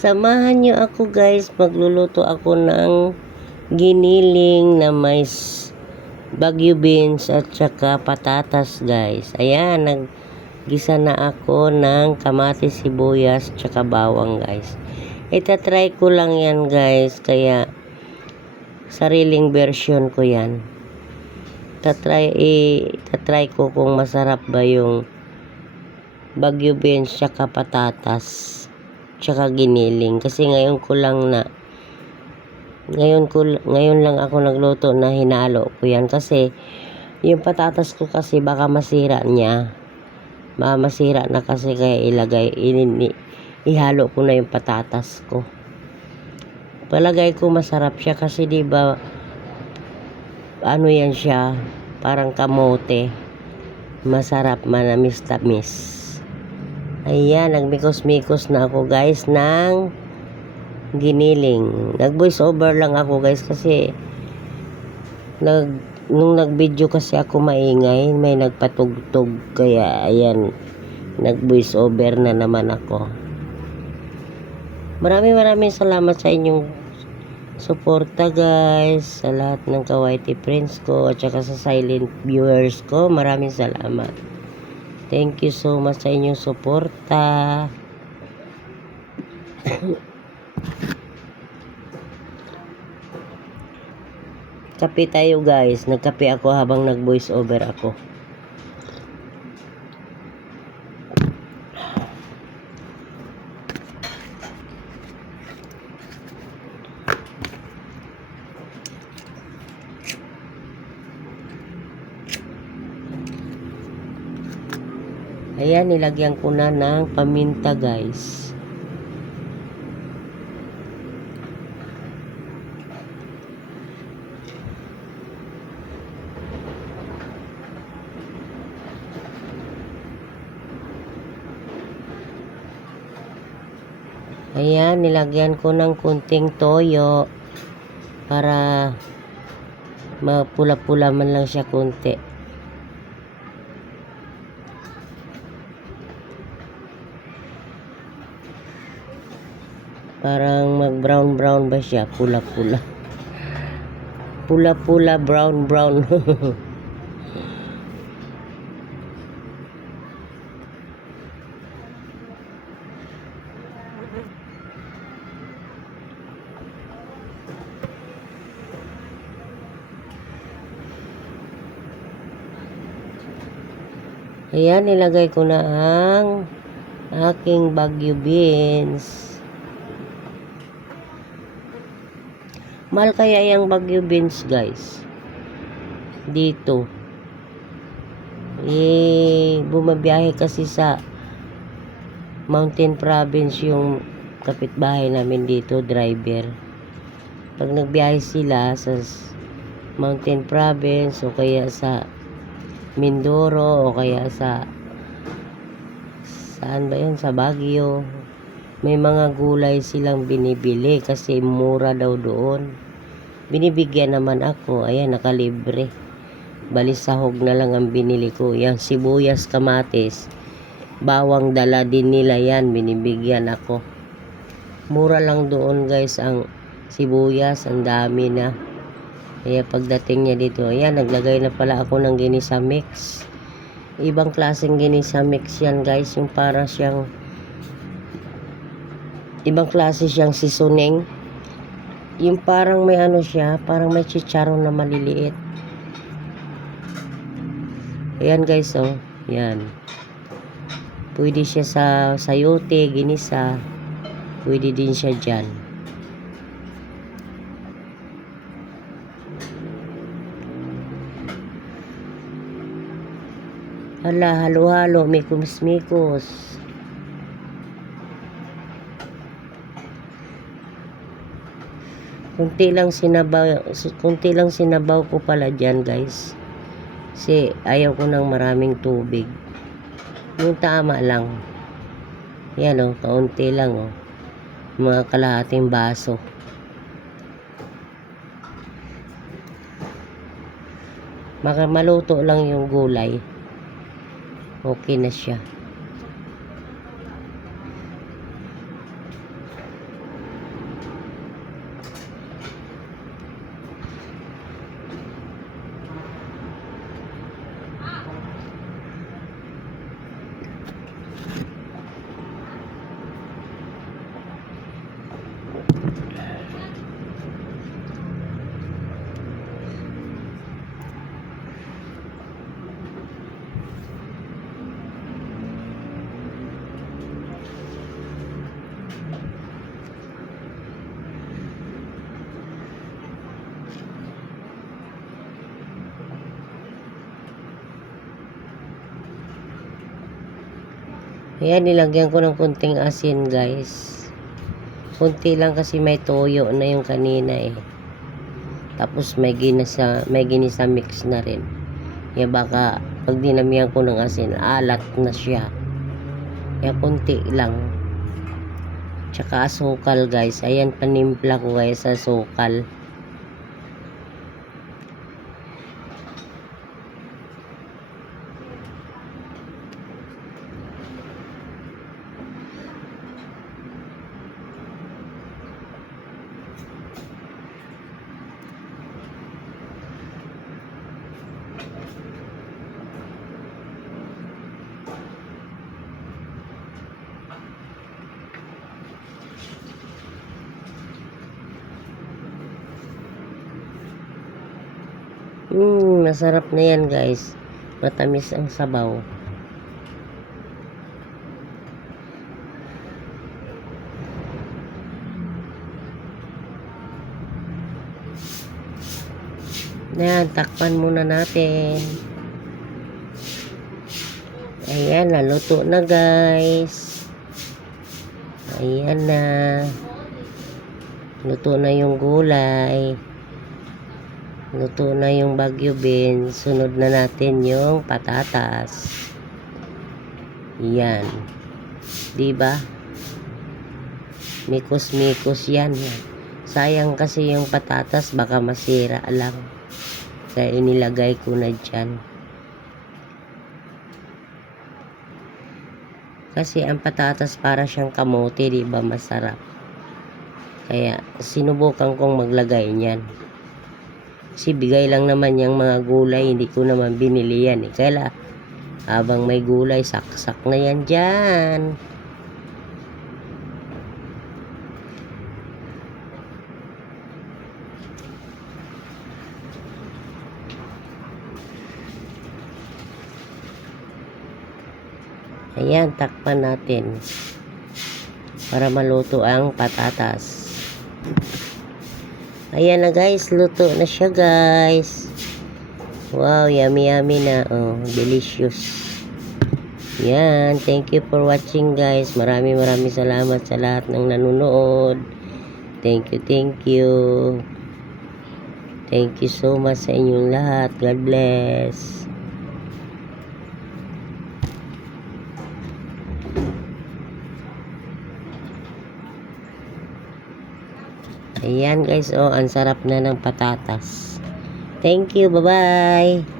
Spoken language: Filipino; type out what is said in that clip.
Samahan nyo ako guys, magluluto ako ng giniling na may Baguio beans at saka patatas guys. Ayan, naggisa na ako ng kamatis, sibuyas, tsaka bawang guys. Itatry ko lang yan guys, kaya sariling version ko yan. Itatry ko kung masarap ba yung Baguio beans tsaka patatas tsaka giniling, kasi ngayon lang ako nagluto na hinalo ko yan, kasi yung patatas ko kasi baka masira niya. Masira na kasi, kaya ihalo ko na yung patatas ko. Palagay ko masarap siya kasi di ba ano yan siya, parang kamote. Masarap, manamis-tamis. Ayan, nagmikos-mikos na ako guys ng giniling. Nag-voice over lang ako guys kasi nung nag-video kasi ako maingay, may nagpatugtog, kaya ayan, nag-voice over na naman ako. Maraming salamat sa inyong suporta guys, sa lahat ng kawaiti friends ko at saka sa silent viewers ko. Maraming salamat. Thank you so much sa inyong suporta. Kape tayo guys. Nagkape ako habang nag-voice over ako. Ayan, nilagyan ko na ng paminta guys. Ayan, nilagyan ko ng kunting toyo para mapula-pula man lang siya kunti. Parang mag-brown ba siya? Pula-pula. Pula-pula, brown. Ayan, nilagay ko na ang aking Baguio beans. Mahal kaya yung Baguio beans guys dito. Bumabiyahe kasi sa Mountain Province yung kapitbahay namin dito, driver. Pag nagbiyahe sila sa Mountain Province o kaya sa Mindoro o kaya saan ba yun, sa Baguio, may mga gulay silang binibili kasi mura daw doon. Binibigyan naman ako. Ayan, nakalibre. Bali sahog na lang ang binili ko. Yan, sibuyas, kamatis, bawang, dala din nila yan. Binibigyan ako. Mura lang doon guys ang sibuyas. Ang dami na. Kaya pagdating niya dito, ayan, naglagay na pala ako ng ginisa mix. Ibang klaseng ginisa mix yan guys. Yung para siyang ibang klase siyang seasoning. Yung parang may ano siya, parang may chicharon na maliliit. Ayan guys, oh. Yan. Pwede siya sa sayote, ginisa. Pwede din siya dyan. Hala, halo-halo, may kumis-mikos. Kunti lang sinabaw ko pala dyan guys. Kasi ayaw ko ng maraming tubig. Yung tama lang. Yan o, kaunti lang o. Mga kalahating baso. Maluto lang yung gulay, okay na siya. Ayan, nilagyan ko ng kunting asin guys. Kunti lang kasi may toyo na yung kanina eh. Tapos may ginisa mix na rin. Kaya baka pag dinamihan ko ng asin, alat na siya. Kaya kunti lang. Tsaka asukal guys. Ayan, panimpla ko guys sa asukal. Masarap na yan guys. Matamis ang sabaw. Yan, takpan muna natin. Ayan, naluto na guys. Ayan na. Luto na yung gulay. Luto na yung Baguio beans. Sunod na natin yung patatas. Yan. Diba? Mikos-mikos yan. Sayang kasi yung patatas. Baka masira lang. Kaya inilagay ko na dyan. Kasi ang patatas para siyang kamote. Diba? Masarap. Kaya sinubukan kong maglagay niyan. Kasi bigay lang naman yung mga gulay, hindi ko naman binili yan eh. Kaya habang may gulay, saksak na yan dyan. Ayan, takpan natin para maluto ang patatas. Ayan na guys, luto na siya guys. Wow, yummy yummy na. Oh, delicious. Yan, thank you for watching guys. Maraming salamat sa lahat ng nanonood. Thank you, thank you. Thank you so much sa inyong lahat. God bless. Ayan guys, oh, ang sarap na ng patatas. Thank you, bye-bye.